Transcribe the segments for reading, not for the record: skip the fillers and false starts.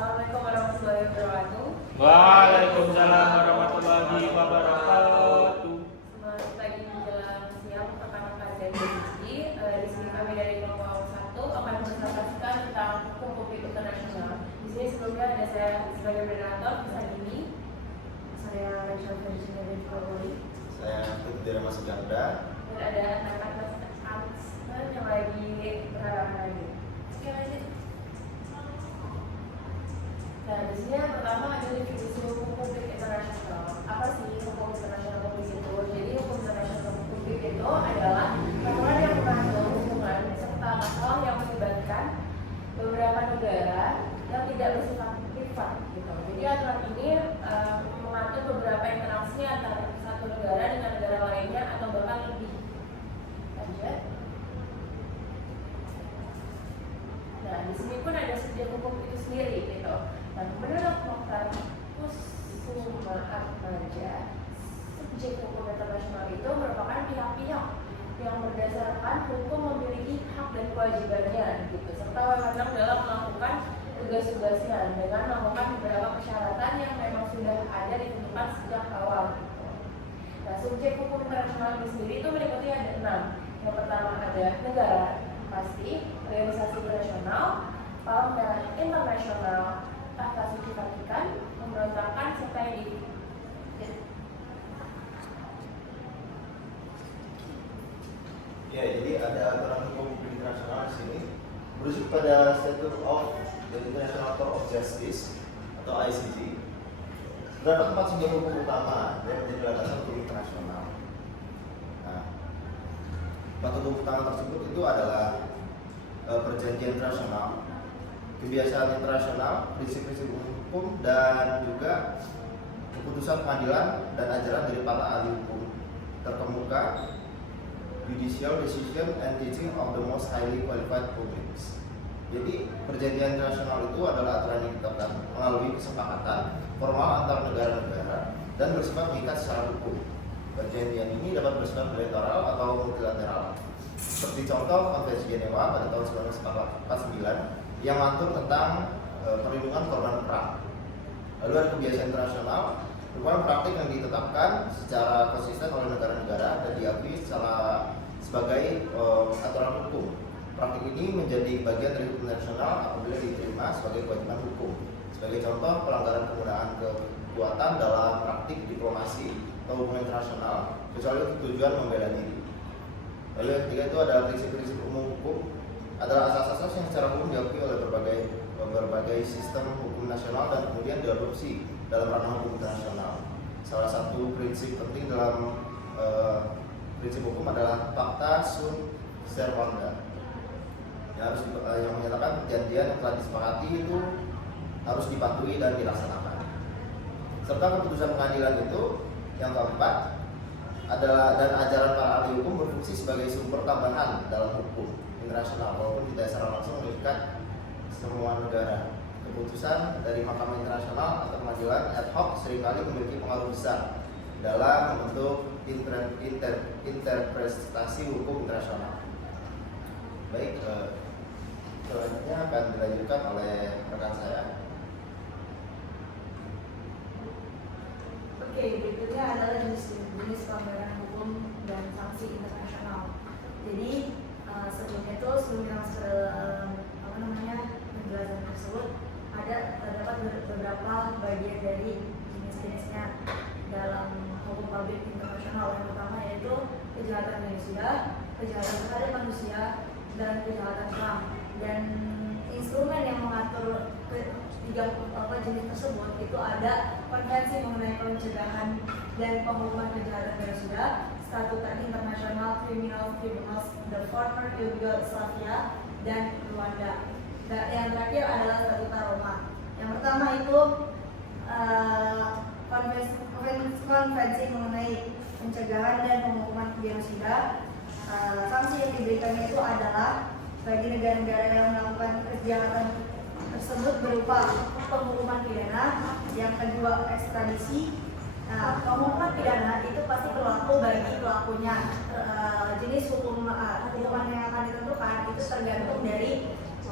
Assalamualaikum warahmatullahi wabarakatuh. Waalaikumsalam warahmatullahi wabarakatuh. Selamat pagi menjelang siang rekan-rekan dan diskusi. Di sini kami dari kelompok 1 akan mempresentasikan tentang hukum publik internasional. Di sini sebelumnya ada saya sebagai moderator, Musagini. Saya Rachel Virginia dari Polri. Saya Putri Mas Ganda. Dan ada anak-anak Ansel yang lagi berhalangan lagi. Oke, lanjut. Nah, di sini yang pertama ada definisi hukum publik internasional. Apa sih hukum internasional publik itu? Jadi hukum internasional publik itu adalah peraturan yang mengatur hubungan serta masalah yang melibatkan beberapa negara yang tidak bersifat privat gitu. Jadi aturan ini mengatur beberapa interaksi antara satu negara dengan negara lainnya atau bahkan lebih. Lanjut. Nah, di sini pun ada subjek hukum itu sendiri gitu. Nah, menurut Mokhtar Kusumaatmadja, subjek hukum internasional itu merupakan pihak-pihak yang berdasarkan hukum memiliki hak dan kewajibannya gitu, serta wewenang dalam melakukan tugas-tugasnya dengan melakukan beberapa persyaratan yang memang sudah ada ditentukan sejak awal gitu. Nah, subjek hukum internasional ini sendiri itu meliputi ada 6. Yang pertama ada negara pasti, organisasi internasional, palang merah internasional, tahta suci Vatikan, pemberontakan serta individu. Ya, jadi ada aturan hukum publik internasional di sini berujuk pada Statute of the International Court of Justice atau ICJ. Terdapat 4 sumber hukum utama yang menjadi landasan hukum internasional. Nah, 4 hukum utama tersebut itu adalah perjanjian internasional, kebiasaan internasional, prinsip-prinsip hukum, dan juga keputusan pengadilan dan ajaran dari para ahli hukum terkemuka, judicial decision and teaching of the most highly qualified publics. Jadi perjanjian internasional itu adalah aturan yang ditetapkan melalui kesepakatan formal antar negara-negara dan bersifat mengikat secara hukum. Perjanjian ini dapat bersifat bilateral atau multilateral. Seperti contoh Konvensi Jenewa pada tahun 1949 yang mengatur tentang perlindungan korban perang. Lalu ada kebiasaan internasional, merupakan praktik yang ditetapkan secara konsisten oleh negara-negara dan diakui sebagai aturan hukum. Praktik ini menjadi bagian dari hukum internasional apabila diterima sebagai kewajiban hukum. Sebagai contoh, pelanggaran penggunaan kekuatan dalam praktik diplomasi atau hukum internasional kecuali untuk tujuan membela diri. Lalu yang ketiga itu ada prinsip-prinsip umum hukum, adalah asas-asas yang secara umum diakui oleh berbagai sistem hukum nasional dan kemudian diadopsi dalam ranah hukum internasional. Salah satu prinsip penting dalam prinsip hukum adalah Pacta sunt servanda, yang menyatakan perjanjian yang telah disepakati itu harus dipatuhi dan dilaksanakan. Serta keputusan pengadilan itu yang keempat adalah, dan ajaran para ahli hukum berfungsi sebagai sumber tambahan dalam hukum internasional walaupun tidak secara langsung mengikat semua negara. Keputusan dari Mahkamah Internasional atau pengadilan ad hoc seringkali memiliki pengaruh besar dalam membentuk interpretasi hukum internasional. Baik, selanjutnya akan dilanjutkan oleh rekan saya. Oke, berikutnya adalah jenis pelanggaran hukum dan sanksi internasional. Jadi sebelum kita masuk ke penjelasan tersebut, terdapat beberapa bagian dari jenis-jenisnya dalam hukum publik internasional. Yang pertama yaitu kejahatan manusia, kejahatan terhadap manusia, dan kejahatan perang. Dan instrumen yang mengatur tiga jenis tersebut itu ada Konvensi mengenai pencegahan dan penghukuman kejahatan manusia, Statuta International Criminal Tribunals the former Yugoslavia dan Rwanda. Dan yang terakhir adalah Statuta Roma. Yang pertama itu konvensi mengenai pencegahan dan penghukuman genosida. Sanksi yang diberikannya itu adalah bagi negara-negara yang melakukan kejahatan tersebut berupa penghukuman pidana. Yang kedua, ekstradisi. Penghukuman pidana itu pasti berlaku bagi pelakunya. Jenis hukuman yang akan ditentukan itu tergantung dari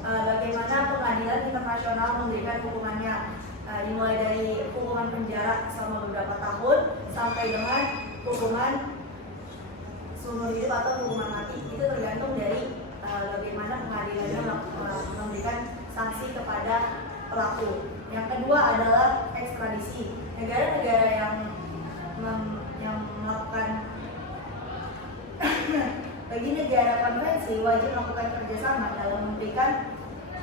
bagaimana pengadilan internasional memberikan hukumannya, dimulai dari hukuman penjara selama beberapa tahun sampai dengan hukuman seumur hidup atau hukuman mati. Itu tergantung dari bagaimana pengadilannya memberikan sanksi kepada pelaku. Yang kedua adalah ekstradisi. Negara-negara yang melakukan bagi negara konvensi wajib melakukan kerjasama dalam memberikan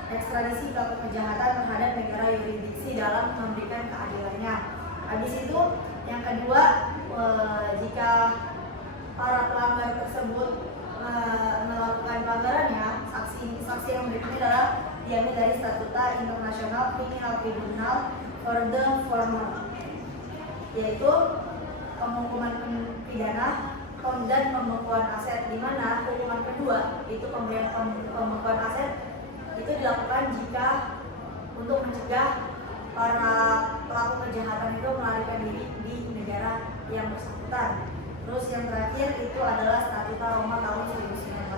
ekstradisi pelaku kejahatan terhadap negara yurisdiksi dalam memberikan keadilannya. Habis itu yang kedua, jika para pelanggar tersebut melakukan pelanggarannya, saksi yang berikutnya adalah diambil dari Statuta Internasional Criminal Tribunal for the Former, yaitu penghukuman pidana dan pembekuan aset, di mana hukuman kedua itu pemberian pembekuan aset itu dilakukan jika untuk mencegah para pelaku kejahatan itu melarikan diri di negara yang bersangkutan. Terus yang terakhir itu adalah Statuta Roma tahun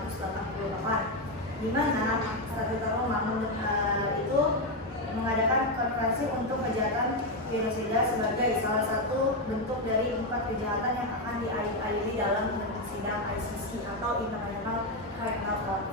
1988, di mana Statuta Roma itu mengadakan konvensi untuk kejahatan genosida sebagai salah satu bentuk dari 4 kejahatan yang akan diadili dalam sidang ICC atau International Criminal Court.